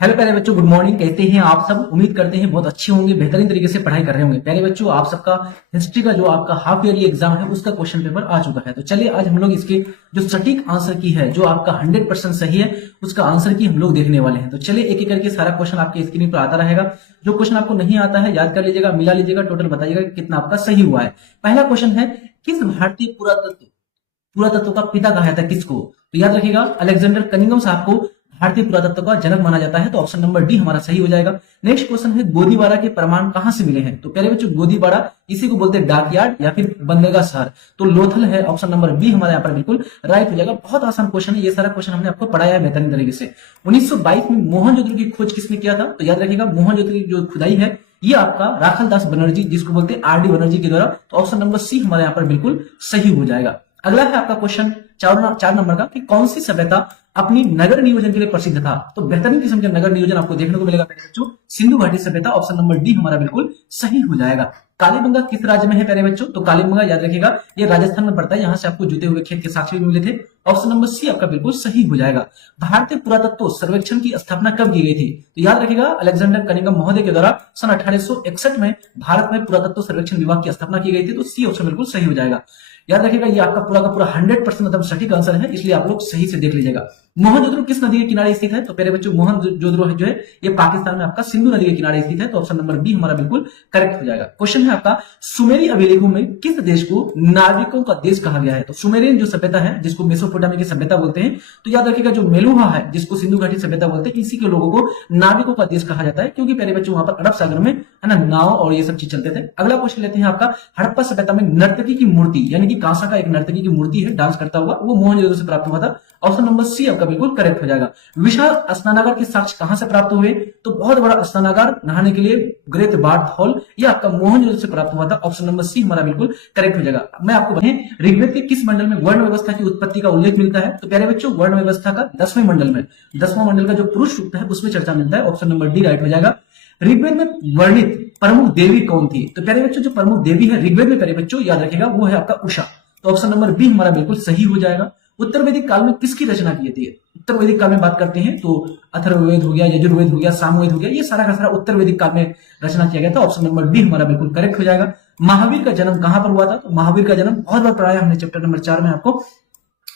Hello प्यारे बच्चों, good morning. कहते हैं आप सब, उम्मीद करते हैं बहुत अच्छे होंगे, बेहतरीन तरीके से पढ़ाई कर रहे होंगे। प्यारे बच्चों, आप सबका हिस्ट्री का जो आपका हाफ ईयरली एग्जाम है उसका क्वेश्चन पेपर आ चुका है। तो चलिए आज हम लोग इसके जो सटीक आंसर की है, जो आपका 100% सही है, उसका आंसर की हम लोग देखने वाले हैं। तो चलिए एक एक करके सारा क्वेश्चन आपके स्क्रीन पर आता रहेगा। जो क्वेश्चन आपको नहीं आता है याद कर लीजिएगा, मिला लीजिएगा, टोटल बताइएगा कि कितना आपका सही हुआ है। पहला क्वेश्चन है, किस भारतीय पुरातत्व का पिता कहा जाता है किसको? तो याद रखिएगा, अलेक्जेंडर कनिंघम साहब को भारतीय पुरातत्व का जनक माना जाता है। तो ऑप्शन नंबर डी हमारा सही हो जाएगा। नेक्स्ट क्वेश्चन है, गोदीबारा के प्रमाण कहां से मिले हैं? तो प्यारे बच्चों, गोदीबारा इसी को बोलते हैं डाकयार्ड या फिर बंदरगाह शहर। तो लोथल है, ऑप्शन नंबर बी हमारे यहाँ पर बिल्कुल राइट हो जाएगा। बहुत आसान क्वेश्चन है, ये सारा क्वेश्चन हमने आपको पढ़ाया है बेहतरीन तरीके से। 1922 में मोहनजोदड़ो की खोज किसने किया था? तो याद रखिएगा, मोहनजोदड़ो की जो खुदाई है ये आपका राखलदास बनर्जी, जिसको बोलते हैं आर डी बनर्जी के द्वारा। तो ऑप्शन नंबर सी हमारे यहाँ पर बिल्कुल सही हो जाएगा। अगला है आपका क्वेश्चन 4 नंबर का, कि कौन सी सभ्यता अपनी नगर नियोजन के लिए प्रसिद्ध था? तो बेहतरीन किस्म के नगर नियोजन आपको देखने को मिलेगा प्यारे बच्चों, सिंधु घाटी सभ्यता। ऑप्शन नंबर डी हमारा बिल्कुल सही हो जाएगा। कालीबंगा किस राज्य में है प्यारे बच्चों? तो कालीबंगा याद रखिएगा, ये राजस्थान में पड़ता है। यहाँ से आपको जुते हुए खेत के साक्ष्य भी मिले थे। ऑप्शन नंबर सी आपका बिल्कुल सही हो जाएगा। भारतीय पुरातत्व सर्वेक्षण की स्थापना कब की गई थी? तो याद रखिएगा, अलेक्जेंडर कनिंघम महोदय के द्वारा सन 1861 में भारत में पुरातत्व सर्वेक्षण विभाग की स्थापना की गई थी। तो सी ऑप्शन बिल्कुल सही हो जाएगा। याद रखिएगा, ये आपका पूरा का पूरा 100% एकदम सटीक आंसर है, इसलिए आप लोग सही से देख लीजिएगा। मोहनजोदड़ो किस नदी के किनारे स्थित है? तो प्यारे बच्चों, मोहनजोदड़ो जो है ये पाकिस्तान में आपका सिंधु नदी के किनारे स्थित है। तो ऑप्शन नंबर बी हमारा बिल्कुल करेक्ट हो जाएगा। क्वेश्चन है आपका, सुमेरी अभिलेखों में किस देश को नाविकों का देश कहा गया है? तो सुमेरियन जो सभ्यता है, जिसको मेसोपोटामिया की सभ्यता बोलते हैं, तो याद रखिएगा जो मेलुहा है, जिसको सिंधु घाटी सभ्यता बोलते हैं, इसी के लोगों को नाविकों का देश कहा जाता है, क्योंकि प्यारे बच्चों वहां पर अरब सागर में है ना नाव और ये सब चीज चलते थे। अगला क्वेश्चन लेते हैं आपका, हड़प्पा सभ्यता में नर्तकी की मूर्ति यानी कि कांसा का एक नर्तकी की मूर्ति है डांस करता हुआ, वो मोहनजोदड़ो से प्राप्त हुआ था। ऑप्शन नंबर सी आपका बिल्कुल करेक्ट हो जाएगा। विशाल स्नानागार के साक्ष्य कहां से प्राप्त हुए? तो बहुत बड़ा स्नानागार नहाने के लिए, ग्रेट बाथ हॉल, ये आपका मोहनजोदड़ो से प्राप्त हुआ था। ऑप्शन नंबर सी हमारा बिल्कुल करेक्ट हो जाएगा। मैं आपको बताएं, ऋग्वेद के किस मंडल में वर्ण व्यवस्था की उत्पत्ति का उल्लेख मिलता है? तो प्यारे बच्चों, वर्ण व्यवस्था का 10वें मंडल में, 10वां मंडल का जो पुरुष सूक्त है उसमें चर्चा मिलता है। ऑप्शन नंबर डी राइट हो जाएगा। ऋग्वेद में वर्णित प्रमुख देवी कौन थी? तो प्यारे बच्चों, जो प्रमुख देवी है ऋग्वेद में प्यारे बच्चों याद रखेगा, वो है आपका उषा। तो ऑप्शन नंबर बी हमारा बिल्कुल सही हो जाएगा। उत्तर वैदिक काल में किसकी रचना की थी? उत्तर वैदिक काल में बात करते हैं तो अथर्ववेद हो गया, यजुर्वेद हो गया, सामवेद हो गया, ये सारा का सारा उत्तर वैदिक काल में रचना किया गया था। ऑप्शन नंबर डी हमारा बिल्कुल करेक्ट हो जाएगा। महावीर का जन्म कहां पर हुआ था? तो महावीर का जन्म बहुत बार पढ़ाया हमने चैप्टर नंबर 4 में आपको,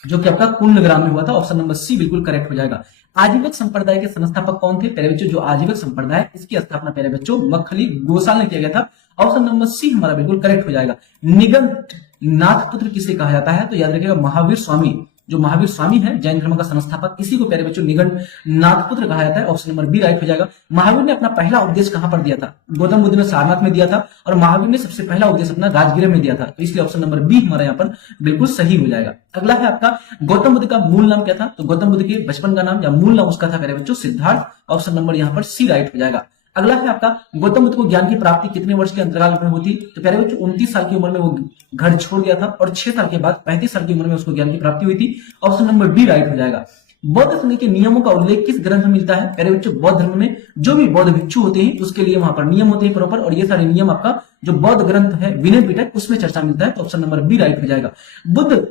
जो कि आपका कुंडग्राम में हुआ था। ऑप्शन नंबर सी बिल्कुल करेक्ट हो जाएगा। आजीवक संप्रदाय के संस्थापक कौन थे? प्यारे बच्चों, जो आजीवक संप्रदाय, इसकी स्थापना प्यारे बच्चों मखली गोसाल ने किया गया था। ऑप्शन नंबर सी हमारा बिल्कुल करेक्ट हो जाएगा। निगंट नाथ पुत्र किसे कहा जाता है? तो याद रखिएगा, महावीर स्वामी, जो महावीर स्वामी है जैन धर्म का संस्थापक, इसी को प्यारे बच्चों निगंट नाथ पुत्र कहा जाता है। ऑप्शन नंबर बी राइट हो जाएगा। महावीर ने अपना पहला उपदेश कहां पर दिया था? गौतम बुद्ध ने सारनाथ में दिया था, और महावीर ने सबसे पहला उपदेश अपना राजगृह में दिया था। तो इसलिए ऑप्शन नंबर बी हमारे यहाँ पर बिल्कुल सही हो जाएगा। अगला है आपका, गौतम बुद्ध का मूल नाम क्या था? तो गौतम बुद्ध के बचपन का नाम या मूल नाम उसका था प्यारे बच्चों सिद्धार्थ। ऑप्शन नंबर यहाँ पर सी राइट हो जाएगा। अगला है आपका, गौतम बुद्ध को ज्ञान की प्राप्ति कितने वर्ष के अंतराल में होती? तो प्यारे बच्चों 29 साल की उम्र में वो घर छोड़ गया था, और 6 साल के बाद 35 साल की उम्र में उसको ज्ञान की प्राप्ति हुई थी। ऑप्शन नंबर डी राइट हो जाएगा। बौद्ध संघ के नियमों का उल्लेख किस ग्रंथ में मिलता है? प्यारे बच्चों, बौद्ध धर्म में जो भी बौद्ध भिक्षु होते हैं उसके लिए वहां पर नियम होते हैं प्रॉपर, और ये सारे नियम आपका जो बौद्ध ग्रंथ है विनय पिटक, उसमें चर्चा मिलता है। तो ऑप्शन नंबर बी राइट हो जाएगा। बुद्ध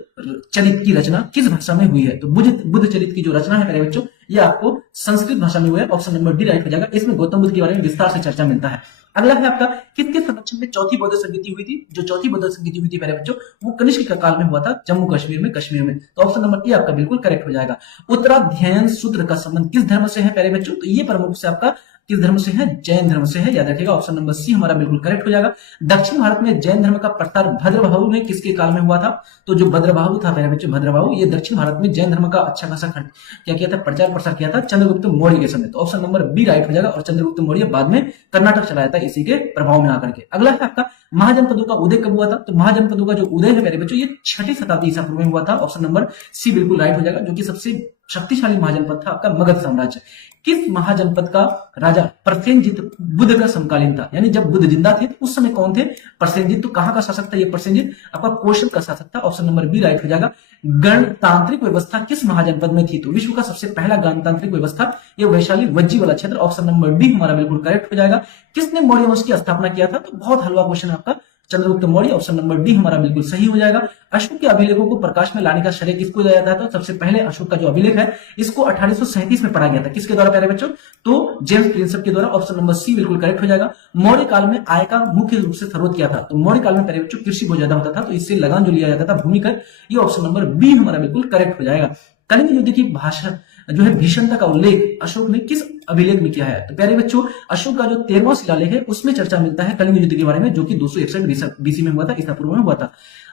चरित की रचना किस भाषा में हुई है? तो बुद्ध चरित की जो रचना है प्यारे बच्चों, ये आपको संस्कृत भाषा में हुआ है। ऑप्शन नंबर डी राइट हो जाएगा। इसमें गौतम बुद्ध के बारे में विस्तार से चर्चा मिलता है। अगला है आपका, किसके संरक्षण में चौथी बौद्ध संगीति हुई थी? जो चौथी बौद्ध संगीति हुई थी प्यारे बच्चों, वो कनिष्क का काल में हुआ था, जम्मू कश्मीर में। तो ऑप्शन नंबर ए आपका बिल्कुल करेक्ट हो जाएगा। उत्तराध्ययन सूत्र का संबंध किस धर्म से है प्यारे बच्चों? तो ये प्रमुख से आपका किस धर्म से है? जैन धर्म से है, याद रखिएगा। ऑप्शन नंबर सी हमारा बिल्कुल करेक्ट हो जाएगा। दक्षिण भारत में जैन धर्म का प्रसार भद्रबाहु ने किसके काल में हुआ था? तो जो भद्रबाहु था प्यारे बच्चों, भद्रबाहु, ये दक्षिण भारत में जैन धर्म का अच्छा खासा क्या किया था? प्रचार प्रसार किया था चंद्रगुप्त मौर्य के समय। तो ऑप्शन नंबर बी राइट हो जाएगा। और चंद्रगुप्त मौर्य बाद में कर्नाटक चलाया था इसी के प्रभाव में आकर के। अगला है आपका, महाजनपदों का उदय कब हुआ था? तो महाजनपदों का जो उदय है प्यारे बच्चों, ये 6ठी शताब्दी ईसा पूर्व में हुआ था। ऑप्शन नंबर सी बिल्कुल राइट हो जाएगा। जो कि सबसे शक्तिशाली महाजनपद था आपका मगध साम्राज्य। किस महाजनपद का राजा प्रसेनजित बुद्ध का समकालीन था? यानी जब बुद्ध जिंदा थे तो उस समय कौन थे? प्रसेनजित। तो कहां का शासक था ये प्रसेनजित? आपका कोशल का शासक था। ऑप्शन नंबर बी राइट हो जाएगा। गणतांत्रिक व्यवस्था किस महाजनपद में थी? तो विश्व का सबसे पहला गणतांत्रिक व्यवस्था ये वैशाली वज्जी वाला क्षेत्र। ऑप्शन नंबर डी हमारा बिल्कुल करेक्ट हो जाएगा। किसने मौर्य वंश की स्थापना किया था? तो बहुत हलवा क्वेश्चन आपका, Chandragupta Maurya. Option number D हमारा बिल्कुल सही हो जाएगा। अशोक के अभिलेखों को प्रकाश में लाने का श्रेय किसको दिया जाता है? तो सबसे पहले अशोक का जो अभिलेख है इसको 1837 में पढ़ा गया था। किसके द्वारा प्यारे बच्चों? तो जेम्स प्रिंसेप के द्वारा। ऑप्शन नंबर सी बिल्कुल करेक्ट हो जाएगा। मौर्य काल में आय का मुख्य रूप से स्रोत क्या था? तो मौर्य काल में प्यारे बच्चों कृषि बहुत ज्यादा होता था, तो इससे लगान जो लिया जाता था भूमि कर, ये ऑप्शन नंबर बी हमारा बिल्कुल करेक्ट हो जाएगा। कलिंग युद्ध की भाषा जो है भीषणता का उल्लेख अशोक ने किस अभिलेख में किया है? तो प्यारे बच्चों अशोक का जो 13वां शिलालेख है उसमें चर्चा मिलता है कलिंग युद्ध के बारे में, जो कि 261 बीसी में हुआ था, ईसा पूर्व में हुआ था।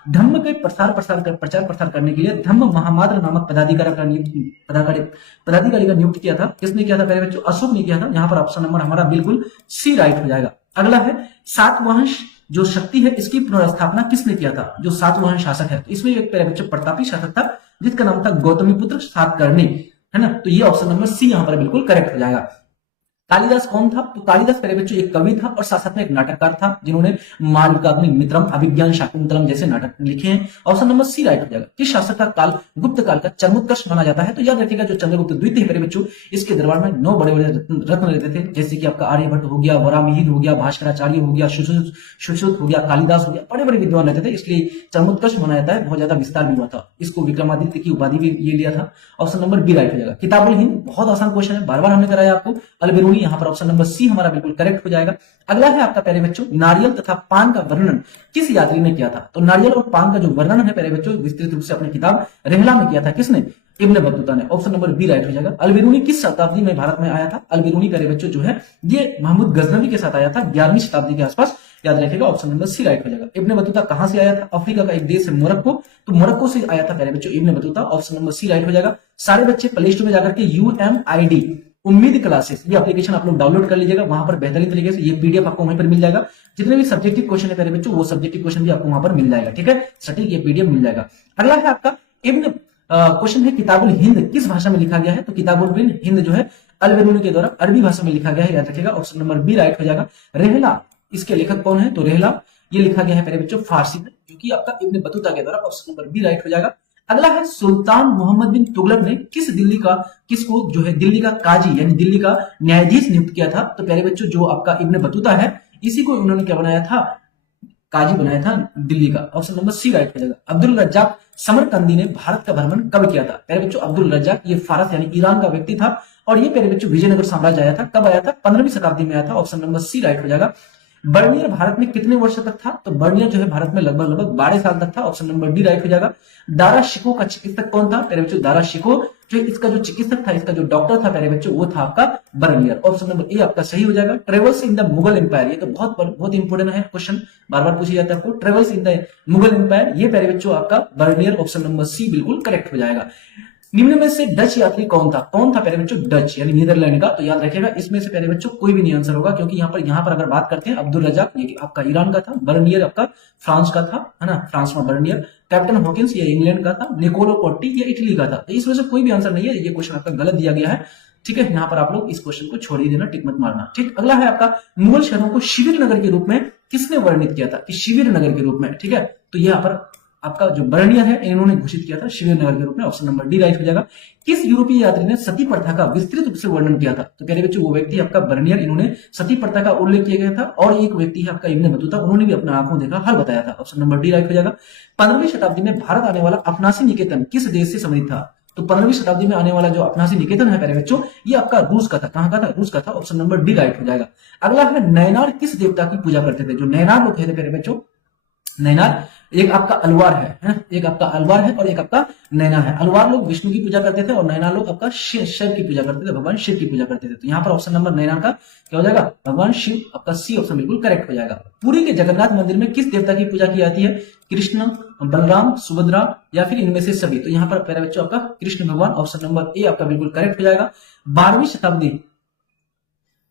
धम्म के प्रचार प्रसार करने के लिए धम्म महामात्र नामक पदाधिकारी का नियुक्त किया था। किसने किया था प्यारे बच्चों? अशोक ने किया था। यहाँ पर ऑप्शन नंबर हमारा बिल्कुल सी राइट हो जाएगा। अगला है सातवाहन जो शक्ति है इसकी पुनर्स्थापना किसने किया था? जो सातवाहन शासक है, तो इसमें एक प्यारे बच्चों प्रतापी शासक था जिसका नाम था गौतमीपुत्र सातकर्णी, है ना। तो ये ऑप्शन नंबर सी यहां पर बिल्कुल करेक्ट हो जाएगा। कालिदास कौन था? तो कालिदास प्यारे बच्चों एक कवि था और साथ साथ में एक नाटककार था जिन्होंने मालविकाग्नि मित्रम, अभिज्ञान शाकुंतलम जैसे नाटक लिखे हैं। ऑप्शन नंबर सी राइट हो जाएगा। किस शासक का काल गुप्त काल का चरमोत्कर्ष माना जाता है? तो याद रखिएगा जो चंद्रगुप्त द्वितीय प्यारे बच्चों इसके दरबार में 9 बड़े बड़े रत्न रहते थे, जैसे कि आपका आर्यभट्ट हो गया, वरामिहिर हो गया, भास्कराचार्य हो गया, सुश्रुत हो गया, कालिदास हो गया, बड़े बड़े विद्वान रहते थे, इसलिए चरमोत्कर्ष माना जाता है। बहुत ज्यादा विस्तार भी हुआ था, इसको विक्रमादित्य की उपाधि भी ये लिया था। ऑप्शन नंबर बी राइट हो जाएगा। किताबुल हिंद बहुत आसान क्वेश्चन है, बार बार हमने कराया आपको। अलबेरूनी यहाँ पर ऑप्शन नंबर सी हमारा बिल्कुल करेक्ट हो जाएगा। अगला है आपका प्यारे बच्चों नारियल तथा पान का वर्णन किस यात्री ने किया था? तो नारियल और पान का जो वर्णन है प्यारे बच्चों विस्तृत रूप से अपनी किताब रेहला में किया था। किसने? इब्न बतूता ने। ऑप्शन नंबर बी राइट हो जाएगा। अलबेरूनी किस शताब्दी में भारत में आया था? अलबेरूनी प्यारे बच्चों जो है ये महमूद गजनवी के साथ आया था 11वीं शताब्दी के आसपास, याद रखेगा। ऑप्शन नंबर सी राइट हो जाएगा। इब्न बतूता कहां से आया था? अफ्रीका का एक देश है मोरक्को, तो मोरक्को से आया था प्यारे बच्चों Ibn Battuta. Option number C right हो जाएगा। सारे बच्चे प्ले स्टोर में जाकर के UMID उम्मीद क्लासेस ये एप्लीकेशन आप लोग डाउनलोड कर लीजिएगा, वहां पर बेहतरीन तरीके से ये PDF आपको वहीं पर मिल जाएगा। जितने भी सब्जेक्टिव क्वेश्चन है प्यारे बच्चों वो सब्जेक्टिव क्वेश्चन भी आपको वहां पर मिल जाएगा, ठीक है। सटीक ये PDF मिल जाएगा। अगला है आपका इब्न क्वेश्चन है किताबुल हिंद किस भाषा में लिखा गया है? तो किताबुल हिंद जो है अलबेरूनी के द्वारा अरबी भाषा में लिखा गया है, याद रखिएगा। ऑप्शन नंबर बी राइट हो जाएगा। रेहला इसके लेखक कौन है? तो रेहला ये लिखा गया है प्यारे बच्चों फारसी में, जो कि आपका इब्न बतूता के द्वारा। ऑप्शन नंबर बी राइट हो जाएगा। अगला है सुल्तान मोहम्मद बिन तुगलक ने किसको जो है दिल्ली का काजी यानी दिल्ली का न्यायाधीश नियुक्त किया था? तो प्यारे बच्चों जो आपका इब्न बतूता है इसी को उन्होंने क्या बनाया था? काजी बनाया था दिल्ली का। ऑप्शन नंबर सी राइट हो जाएगा। अब्दुल रज्जाक समरकंदी ने भारत का भ्रमण कब किया था? प्यारे बच्चों अब्दुल रज्जाक ये फारस यानी ईरान का व्यक्ति था और ये प्यारे बच्चों विजयनगर साम्राज्य आया था। कब आया था? 15वीं शताब्दी में आया था। ऑप्शन नंबर सी राइट हो जाएगा। बर्नियर भारत में कितने वर्ष तक था? तो बर्नियर जो है भारत में लगभग 12 साल तक था। ऑप्शन नंबर डी राइट हो जाएगा। दारा शिको का चिकित्सक कौन था? प्यारे बच्चों दारा शिको जो इसका जो चिकित्सक था, इसका जो डॉक्टर था प्यारे बच्चों वो था आपका बर्नियर। ऑप्शन नंबर ए आपका सही हो जाएगा। Travels in the Mughal empire, ये तो बहुत इंपोर्टेंट है क्वेश्चन, बार बार पूछा जाता है आपको। Travels in the Mughal empire ये प्यारे बच्चों आपका बर्नियर। ऑप्शन नंबर सी बिल्कुल करेक्ट हो जाएगा। निम्न में से डच यात्री कौन था? कौन था प्यारे बच्चों? डच यानी नीदरलैंड का। तो याद रखिएगा इसमें से प्यारे बच्चों कोई भी नहीं आंसर होगा, क्योंकि यहाँ पर अगर बात करते हैं अब्दुल रज्जाक ये आपका ईरान का था, बर्नियर आपका फ्रांस का था, है ना, फ्रांस में बर्नियर। कैप्टन हॉकिंस ये इंग्लैंड का था, निकोलो पोट्टी ये इटली का था। तो इसमें से कोई भी आंसर नहीं है, ये क्वेश्चन आपका गलत दिया गया है, ठीक है। यहाँ पर आप लोग इस क्वेश्चन को छोड़ ही देना, टिक मत मारना, ठीक। अगला है आपका मुगल शहरों को शिविर नगर के रूप में किसने वर्णित किया था? कि शिविर नगर के रूप में, ठीक है। तो यहाँ पर आपका जो बर्नियर है इन्होंने घोषित किया था शिविर नगर के रूप में। ऑप्शन नंबर डी राइट हो जाएगा। किस यूरोपीय यात्री ने सती प्रथा का विस्तृत रूप से वर्णन किया था? तो प्यारे बच्चों वो व्यक्ति आपका बर्नियर, इन्होंने सती प्रथा का उल्लेख किया गया था। और एक व्यक्ति है आपका इब्न बतूता, उन्होंने भी अपना आंखों देखा हल बताया था। ऑप्शन नंबर डी राइट हो जाएगा। 15वीं शताब्दी में भारत आने वाला अपनासी निकेतन किस देश से संबंधित था? तो 15वीं शताब्दी में आने वाला जो अपनासी निकेतन है प्यारे बच्चों ये आपका रूस का था। कहां का था? रूस का था। ऑप्शन नंबर डी राइट हो जाएगा। अगला है नैनार किस देवता की पूजा करते थे? जो नैनार लोग थे प्यारे बच्चों, नैनार एक आपका अलवार है, एक आपका अलवार है और एक आपका नैना है। अलवार लोग विष्णु की पूजा करते थे और नैना लोग आपका शिव की पूजा करते थे, भगवान शिव की पूजा करते थे। तो यहाँ पर ऑप्शन नंबर नैना का क्या हो जाएगा? भगवान शिव, आपका सी ऑप्शन बिल्कुल करेक्ट हो जाएगा। पुरी के जगन्नाथ मंदिर में किस देवता की पूजा की जाती है? कृष्ण, बलराम, सुभद्रा या फिर इनमें से सभी? तो यहाँ पर प्यारे बच्चों आपका कृष्ण भगवान। ऑप्शन नंबर ए आपका बिल्कुल करेक्ट हो जाएगा। 12वीं शताब्दी,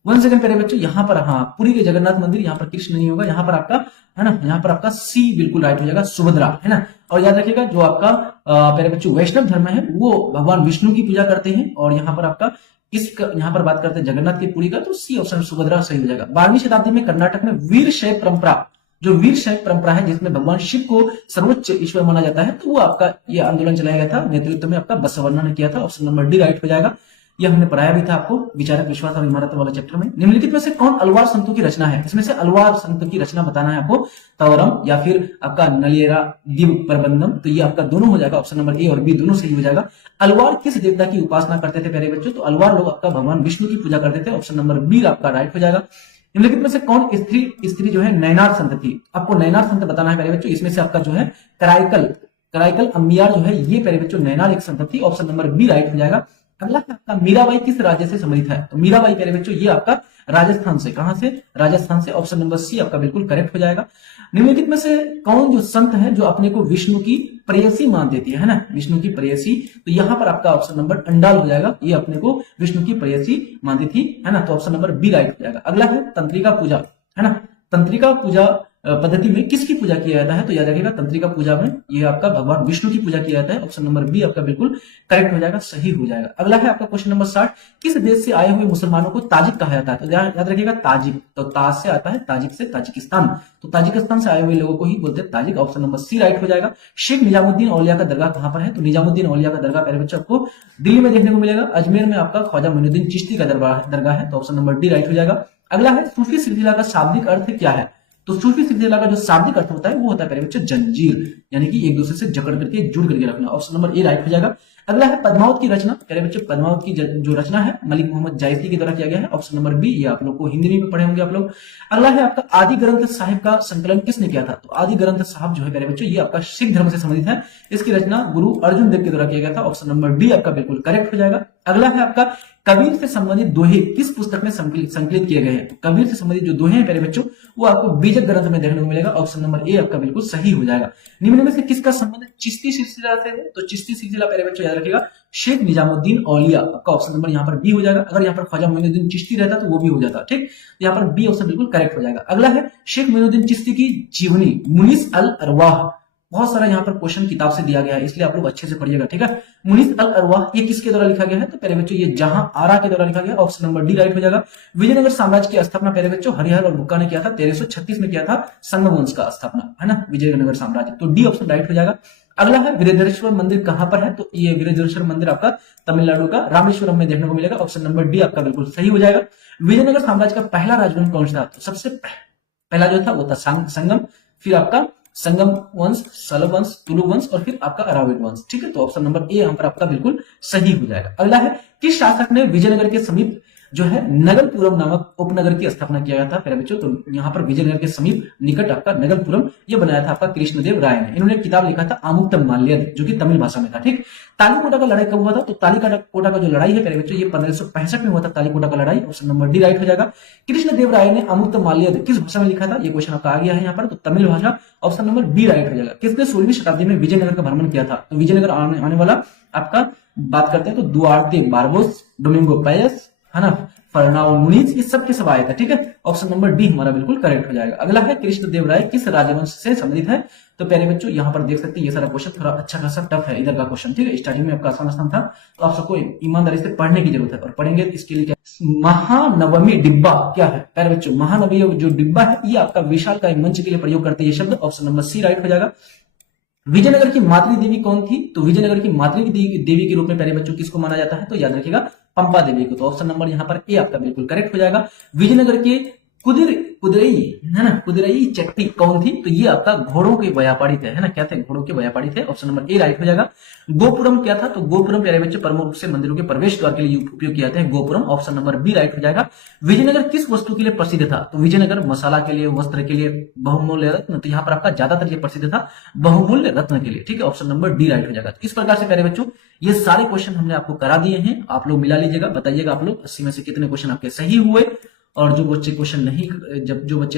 वन सेकंड प्यारे बच्चों, यहाँ पर हाँ पुरी के जगन्नाथ मंदिर, यहाँ पर कृष्ण नहीं होगा, यहाँ पर आपका है ना, यहाँ पर आपका सी बिल्कुल राइट हो जाएगा, सुभद्रा, है ना। और याद रखिएगा जो आपका प्यारे बच्चों वैष्णव धर्म है वो भगवान विष्णु की पूजा करते हैं। और यहाँ पर आपका यहाँ पर बात करते हैं जगन्नाथ की पुरी का, तो सी ऑप्शन सुभद्रा सही हो जाएगा। 12वीं शताब्दी में कर्नाटक में वीर शैव परंपरा, जो वीर शैव परंपरा है जिसमें भगवान शिव को सर्वोच्च ईश्वर माना जाता है, तो वो आपका ये आंदोलन चलाया गया था, नेतृत्व में आपका बसवन्ना ने किया था। ऑप्शन नंबर डी राइट हो जाएगा। यह हमने पढ़ाया भी था आपको विचारक विश्वास और इमारत वाला चैप्टर में। निम्नलिखित में से कौन अलवार संतों की रचना है? इसमें से अलवार संतों की रचना बताना है आपको, तवरम या फिर आपका नलियरा दिव प्रबंधम। तो ये आपका दोनों हो जाएगा, ऑप्शन नंबर ए और बी दोनों सही हो जाएगा। अलवार किस देवता की उपासना करते थे प्यारे बच्चों? तो अलवार लोग आपका भगवान विष्णु की पूजा करते थे, ऑप्शन नंबर बी आपका राइट हो जाएगा। निम्नलिखित में से कौन स्त्री जो है नैनार संत थी? आपको नैनार संत बताना है प्यारे बच्चों। इसमें से आपका जो है कराइकल अम्बियार जो है ये प्यारे बच्चों नैनार एक संत थी, ऑप्शन नंबर बी राइट हो जाएगा। अगला है आपका मीराबाई किस राज्य से संबंधित है? तो मीराबाई प्यारे बच्चों ये आपका राजस्थान से, कहां से? राजस्थान से, ऑप्शन नंबर सी आपका बिल्कुल करेक्ट हो जाएगा। निम्नलिखित में से कौन जो संत है जो अपने को विष्णु की प्रेयसी मान देती है ना, विष्णु की प्रेयसी? तो यहां पर आपका ऑप्शन नंबर अंडाल हो जाएगा, ये अपने को विष्णु की प्रेयसी मानती थी, है ना, तो ऑप्शन नंबर बी राइट हो जाएगा। अगला है तंत्रिका पूजा, है ना, तंत्रिका पूजा पद्धति में किसकी पूजा किया जाता है? तो याद रखिएगा तंत्रिका पूजा में ये आपका भगवान विष्णु की पूजा किया जाता है, ऑप्शन नंबर बी आपका बिल्कुल करेक्ट हो जाएगा, सही हो जाएगा। अगला है आपका क्वेश्चन नंबर 60, किस देश से आए हुए मुसलमानों को ताजिक कहा जाता है? तो याद रखिएगा ताजिक, तो ताज से आता है, ताजिक से ताजिकिस्तान, तो ताजिकिस्तान से आए हुए लोगों को ही बोलते हैं Tajik, option number C right हो जाएगा। शेख निजामुद्दीन औलिया का दरगाह कहां पर है? तो निजामुद्दीन औलिया का दरगाह प्यारे बच्चों आपको दिल्ली में देखने को मिलेगा, अजमेर में आपका ख्वाजा मोइनुद्दीन चिश्ती का दरगाह है, तो ऑप्शन नंबर डी राइट हो जाएगा। अगला है सूफी सिलसिला का शाब्दिक अर्थ क्या है? तो सूफी सिलसिला का जो शाब्दिक अर्थ होता है वो होता है प्यारे बच्चों जंजीर, यानी कि एक दूसरे से जकड़ करके जुड़ करके रखना, ऑप्शन नंबर ए राइट हो जाएगा। अगला है पद्मावत की रचना, प्यारे बच्चों पद्मावत की जो रचना है मलिक मोहम्मद जायसी के द्वारा किया गया है, ऑप्शन नंबर बी, ये आप लोग को हिंदी में भी पढ़े होंगे आप लोग। अगला है आपका आदि ग्रंथ साहिब का संकलन किसने किया था? तो आदि ग्रंथ साहिब जो है प्यारे बच्चों ये आपका सिख धर्म से संबंधित है, इसकी रचना गुरु अर्जुन देव के द्वारा किया गया था, ऑप्शन नंबर डी आपका बिल्कुल करेक्ट हो जाएगा। अगला है आपका कबीर से संबंधित दोहे किस पुस्तक में संकलित किए गए हैं? तो कबीर से संबंधित जो दोहे हैं प्यारे बच्चों वो आपको बीजक ग्रंथ में देखने को मिलेगा, ऑप्शन नंबर ए आपका बिल्कुल सही हो जाएगा। निम्न में से किसका संबंध चिश्ती सिलसिला से है? तो चिश्ती सिलसिला प्यारे बच्चों याद रखिएगा शेख निजामुद्दीन औलिया, आपका ऑप्शन नंबर यहाँ पर बी हो जाएगा। अगर यहाँ पर ख्वाजा मोइनुद्दीन चिश्ती रहता तो वो भी हो जाता, ठीक, यहाँ पर बी ऑप्शन बिल्कुल करेक्ट हो जाएगा। अगला है शेख मोइनुद्दीन चिश्ती की जीवनी मुनिस अल अरवाह, बहुत सारा यहाँ पर क्वेश्चन किताब से दिया गया है इसलिए आप लोग अच्छे से पढ़िएगा, ठीक है। मुनिस अल अरवाह ये किसके द्वारा लिखा गया है? तो प्यारे बच्चों ये जहां आरा के द्वारा लिखा गया, ऑप्शन नंबर डी राइट हो जाएगा। विजयनगर साम्राज्य की स्थापना प्यारे बच्चों हरिहर और बुक्का ने किया था, 1336 में किया था संगम वंश का स्थापना, है ना, विजयनगर साम्राज्य, तो डी ऑप्शन राइट हो जाएगा। अगला है वीरेंद्रेश्वर मंदिर कहां पर है? तो ये वीरेंद्रेश्वर मंदिर आपका तमिलनाडु का रामेश्वरम में देखने को मिलेगा, ऑप्शन नंबर डी आपका बिल्कुल सही हो जाएगा। विजयनगर साम्राज्य का पहला राजवंश कौन सा था? तो सबसे पहला जो था वो था संगम, फिर आपका संगम वंश, सलव वंश, तुलु वंश और फिर आपका अराविड वंश, ठीक है, तो ऑप्शन नंबर ए यहाँ पर आपका बिल्कुल सही हो जाएगा। अगला है किस शासक ने विजयनगर के समीप जो है नगरपुरम नामक उपनगर की स्थापना किया गया था प्यारे बच्चों? तो यहाँ पर विजयनगर के समीप निकट आपका नगरपुरम ये बनाया था आपका कृष्णदेव राय ने। इन्होंने किताब लिखा था आमुक्तमाल्यद जो कि तमिल भाषा में था, ठीक। तालीकोटा का लड़ाई कब हुआ था? तो तालीकोटा का जो लड़ाई है प्यारे बच्चों ये 1565 में हुआ था तालीकोटा का लड़ाई, ऑप्शन नंबर डी राइट हो जाएगा। कृष्णदेव राय ने आमुक्तमाल्यद किस भाषा में लिखा था? ये क्वेश्चन आपका आ गया है यहाँ पर, तो तमिल भाषा, ऑप्शन नंबर बी राइट हो जाएगा। किसने 16वीं शताब्दी में विजयनगर का भ्रमण किया था? तो विजयनगर आने वाला आपका बात करते हैं तो दुआर्ते बारबोस, डोमिंगो पायस, है ना, फर्नाओ नुनीज, ये सब के सब आए थे, ठीक है, ऑप्शन नंबर डी हमारा बिल्कुल करेक्ट हो जाएगा। अगला है कृष्णदेव राय किस राजवंश से संबंधित है? तो प्यारे बच्चों यहाँ पर देख सकते हैं ये सारा क्वेश्चन थोड़ा अच्छा खासा टफ है, इधर का क्वेश्चन, ठीक है, स्टार्टिंग में आपका आसान था, तो आप सबको ईमानदारी से पढ़ने की जरूरत है और पढ़ेंगे इसके लिए। महानवमी डिब्बा क्या है प्यारे बच्चों? महानवमी जो डिब्बा है ये आपका विशाल का मंच के लिए प्रयोग करते हैं ये शब्द, ऑप्शन नंबर सी राइट हो जाएगा। विजयनगर की मातृ देवी कौन थी? तो विजयनगर की मातृ देवी के रूप में प्यारे बच्चों किसको माना जाता है? तो याद रखिएगा पंपा देवी को, तो ऑप्शन नंबर यहाँ पर ए आपका बिल्कुल करेक्ट हो जाएगा। विजयनगर के कुदरई है ना, कुदरई चट्टी कौन थी? तो ये आपका घोड़ों के व्यापारी थे, है ना, क्या थे? घोड़ों के व्यापारी थे, ऑप्शन नंबर ए राइट हो जाएगा। गोपुरम क्या था? तो गोपुरम प्यारे बच्चे प्रमुख रूप से मंदिरों के प्रवेश द्वार के लिए उपयोग किया जाते हैं, gopuram, option number B right हो जाएगा। विजयनगर किस वस्तु के लिए प्रसिद्ध था? तो विजयनगर मसाला के लिए, वस्त्र के लिए, बहुमूल्य रत्न, तो यहाँ पर आपका ज्यादातर ये प्रसिद्ध था बहुमूल्य रत्न के लिए, ठीक है, ऑप्शन नंबर डी राइट हो जाएगा। इस प्रकार से प्यारे बच्चों ये सारे क्वेश्चन हमने आपको करा दिए हैं, आप लोग मिला लीजिएगा, बताइएगा आप लोग 80 में से कितने क्वेश्चन आपके सही हुए, और जो बच्चे क्वेश्चन नहीं, जो बच्चे